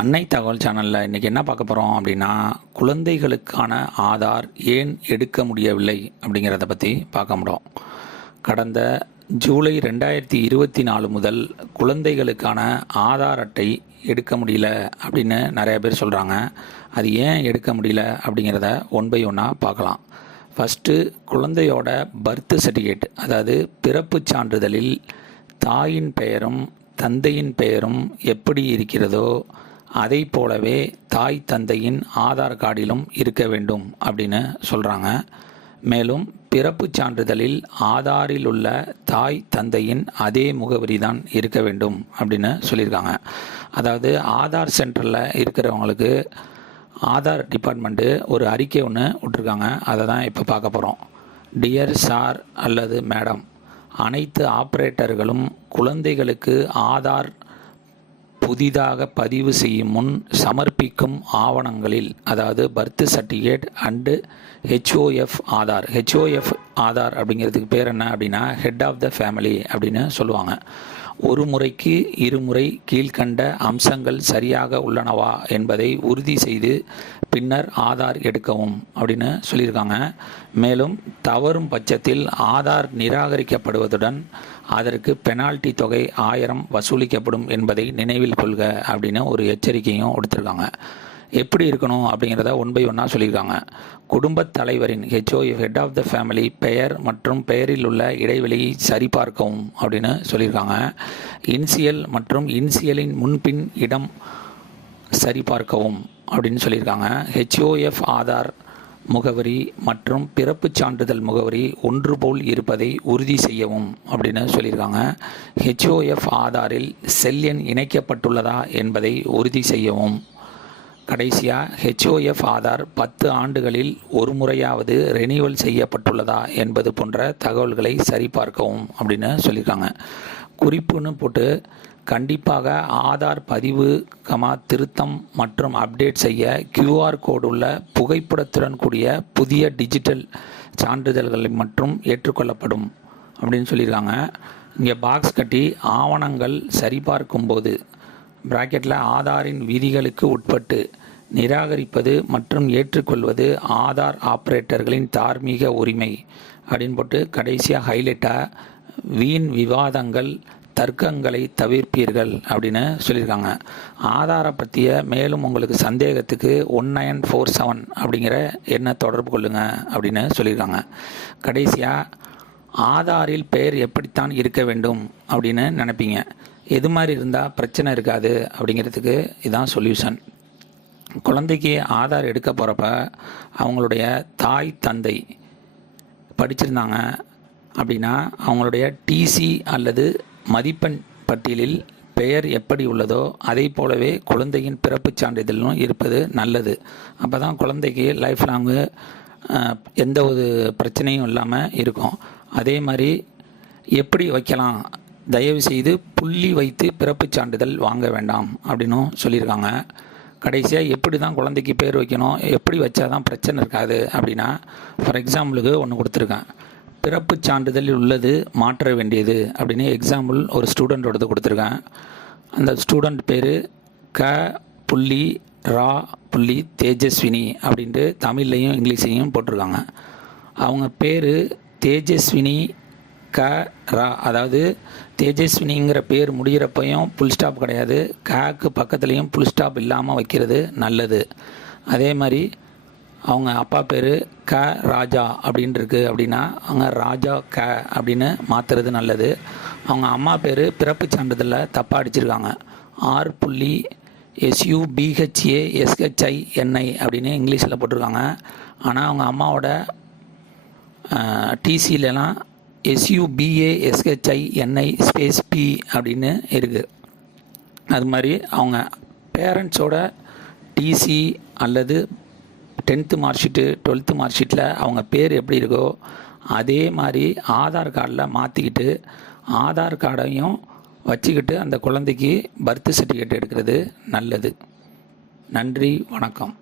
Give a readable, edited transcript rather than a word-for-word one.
அன்னை தகவல் சேனலில் இன்றைக்கி என்ன பார்க்க போகிறோம் அப்படின்னா, குழந்தைகளுக்கான ஆதார் ஏன் எடுக்க முடியவில்லை அப்படிங்கிறத பற்றி பார்க்க முடியும். கடந்த ஜூலை 2024 முதல் குழந்தைகளுக்கான ஆதார் அட்டை எடுக்க முடியல அப்படின்னு நிறைய பேர் சொல்கிறாங்க. அது ஏன் எடுக்க முடியல அப்படிங்கிறத ஒன் பை ஒன்னாக பார்க்கலாம். ஃபஸ்ட்டு, குழந்தையோட பர்த் சர்டிஃபிகேட், அதாவது பிறப்பு சான்றிதழில் தாயின் பெயரும் தந்தையின் பெயரும் எப்படி இருக்கிறதோ அதை போலவே தாய் தந்தையின் ஆதார் கார்டிலும் இருக்க வேண்டும் அப்படின்னு சொல்கிறாங்க. மேலும் பிறப்பு சான்றிதழில் ஆதாரில் உள்ள தாய் தந்தையின் அதே முகவரி தான் இருக்க வேண்டும் அப்படின்னு சொல்லியிருக்காங்க. அதாவது ஆதார் சென்டரில் இருக்கிறவங்களுக்கு ஆதார் டிபார்ட்மெண்ட்டு ஒரு அறிக்கை ஒன்று விட்டுருக்காங்க. அதை தான் இப்போ பார்க்க போகிறோம். டியர் சார் அல்லது மேடம், அனைத்து ஆப்ரேட்டர்களும் குழந்தைகளுக்கு ஆதார் புதிதாக பதிவு செய்யும் முன் சமர்ப்பிக்கும் ஆவணங்களில், அதாவது birth certificate and ஹெச்ஓஎஃப் Aadhaar. ஹெச்ஓஎஃப் Aadhaar அப்படிங்கிறதுக்கு பேர் என்ன அப்படின்னா, ஹெட் ஆஃப் த ஃபேமிலி அப்படின்னு சொல்லுவாங்க. ஒரு முறைக்கு இருமுறை கீழ்கண்ட அம்சங்கள் சரியாக உள்ளனவா என்பதை உறுதி செய்து பின்னர் ஆதார் எடுக்கவும் அப்படின்னு சொல்லியிருக்காங்க. மேலும் தவறும் பட்சத்தில் ஆதார் நிராகரிக்கப்படுவதுடன் அதற்கு பெனால்டி தொகை 1000 வசூலிக்கப்படும் என்பதை நினைவில் கொள்க அப்படின்னு ஒரு எச்சரிக்கையும் கொடுத்துருக்காங்க. எப்படி இருக்கணும் அப்படிங்கிறத ஒன் பை ஒன்னாக சொல்லியிருக்காங்க. குடும்பத் தலைவரின் HOF head of the family பெயர் மற்றும் பெயரில் உள்ள இடைவெளியை சரிபார்க்கவும் அப்படின்னு சொல்லியிருக்காங்க. இன்சியல் மற்றும் இன்சியலின் முன்பின் இடம் சரிபார்க்கவும் அப்படின்னு சொல்லியிருக்காங்க. ஹெச்ஓஎஃப் ஆதார் முகவரி மற்றும் பிறப்புச் சான்றிதழ் முகவரி ஒன்று போல் இருப்பதை உறுதி செய்யவும் அப்படின்னு சொல்லியிருக்காங்க. ஹெச்ஓஎஃப் ஆதாரில் செல் எண் இணைக்கப்பட்டுள்ளதா என்பதை உறுதி செய்யவும். கடைசியாக ஹெச்ஓஎஃப் ஆதார் 10 ஆண்டுகளில் ஒரு முறையாவது ரெனியூவல் செய்யப்பட்டுள்ளதா என்பது போன்ற தகவல்களை சரிபார்க்கவும் அப்படின்னு சொல்லியிருக்காங்க. குறிப்புன்னு போட்டு கண்டிப்பாக ஆதார் பதிவு, திருத்தம் மற்றும் அப்டேட் செய்ய கியூஆர் கோடு உள்ள புகைப்படத்துடன் கூடிய புதிய டிஜிட்டல் சான்றிதழ்கள் மற்றும் ஏற்றுக்கொள்ளப்படும் அப்படின்னு சொல்லியிருக்காங்க. இங்கே பாக்ஸ் கட்டி ஆவணங்கள் சரிபார்க்கும் போது பிராக்கெட்டில் ஆதாரின் விதிகளுக்கு உட்பட்டு நிராகரிப்பது மற்றும் ஏற்றுக்கொள்வது ஆதார் ஆப்ரேட்டர்களின் தார்மீக உரிமை அப்படின்னு போட்டு கடைசியாக ஹைலைட்டாக வீண் விவாதங்கள் தர்க்கங்களை தவிர்ப்பீர்கள் அப்படின்னு சொல்லியிருக்காங்க. ஆதாரை பற்றிய மேலும் உங்களுக்கு சந்தேகத்துக்கு 1947 அப்படிங்கிற எண்ணை தொடர்பு கொள்ளுங்க அப்படின்னு சொல்லியிருக்காங்க. கடைசியாக ஆதாரில் பெயர் எப்படித்தான் இருக்க வேண்டும் அப்படின்னு நினைப்பீங்க. எது மாதிரி இருந்தால் பிரச்சனை இருக்காது அப்படிங்கிறதுக்கு இதான் சொல்யூஷன். குழந்தைக்கு ஆதார் எடுக்க போகிறப்ப அவங்களுடைய தாய் தந்தை படிச்சிருந்தாங்க அப்படின்னா அவங்களுடைய டிசி அல்லது மதிப்பெண் பட்டியலில் பெயர் எப்படி உள்ளதோ அதை போலவே குழந்தையின் பிறப்புச் சான்றிதழும் இருப்பது நல்லது. அப்போ தான் குழந்தைக்கு லைஃப் லாங்கு எந்த ஒரு பிரச்சனையும் இல்லாமல் இருக்கும். அதே மாதிரி எப்படி வைக்கலாம், தயவு செய்து புள்ளி வைத்து பிறப்புச் சான்றிதழ் வாங்க வேண்டாம் அப்படின்னும் சொல்லியிருக்காங்க. கடைசியாக எப்படி தான் குழந்தைக்கு பேர் வைக்கணும், எப்படி வச்சா தான் பிரச்சனை இருக்காது அப்படின்னா, ஃபார் எக்ஸாம்பிளுக்கு ஒன்று கொடுத்துருக்கேன். பிறப்புச் சான்றிதழில் உள்ளது மாற்ற வேண்டியது அப்படின்னு எக்ஸாம்பிள் ஒரு ஸ்டூடெண்ட்டோடது கொடுத்துருக்கேன். அந்த ஸ்டூடெண்ட் பேர் தேஜஸ்வினி அப்படின்ட்டு தமிழ்லையும் இங்கிலீஷ்லையும் போட்டிருக்காங்க. அவங்க பேர் தேஜஸ்வினி அதாவது தேஜஸ்வினிங்கிற பேர் முடிகிறப்பையும் புல் ஸ்டாப் கிடையாது, க்கு பக்கத்துலேயும் புல் ஸ்டாப் இல்லாமல் வைக்கிறது நல்லது. அதே மாதிரி அவங்க அப்பா பேர் ராஜா அப்படின்னு இருக்கு அப்படின்னா அவங்க ராஜா அப்படின்னு மாற்றுறது நல்லது. அவங்க அம்மா பேர் பிறப்பு சான்றிதழில் தப்பாக அடிச்சிருக்காங்க. RSUBHASHINI அப்படின்னு இங்கிலீஷில் போட்டிருக்காங்க. ஆனால் அவங்க அம்மாவோட டிசிலலாம் SUBASHINI ஸ்பேஸ் P அப்படின்னு இருக்குது. அது மாதிரி அவங்க பேரண்ட்ஸோட டிசி அல்லது 10th mark sheet 12th mark ஷீட்டில் அவங்க பேர் எப்படி இருக்கோ அதே மாதிரி ஆதார் கார்டில் மாற்றிக்கிட்டு ஆதார் கார்டையும் வச்சுக்கிட்டு அந்த குழந்தைக்கு பர்த் சர்டிஃபிகேட் எடுக்கிறது நல்லது. நன்றி, வணக்கம்.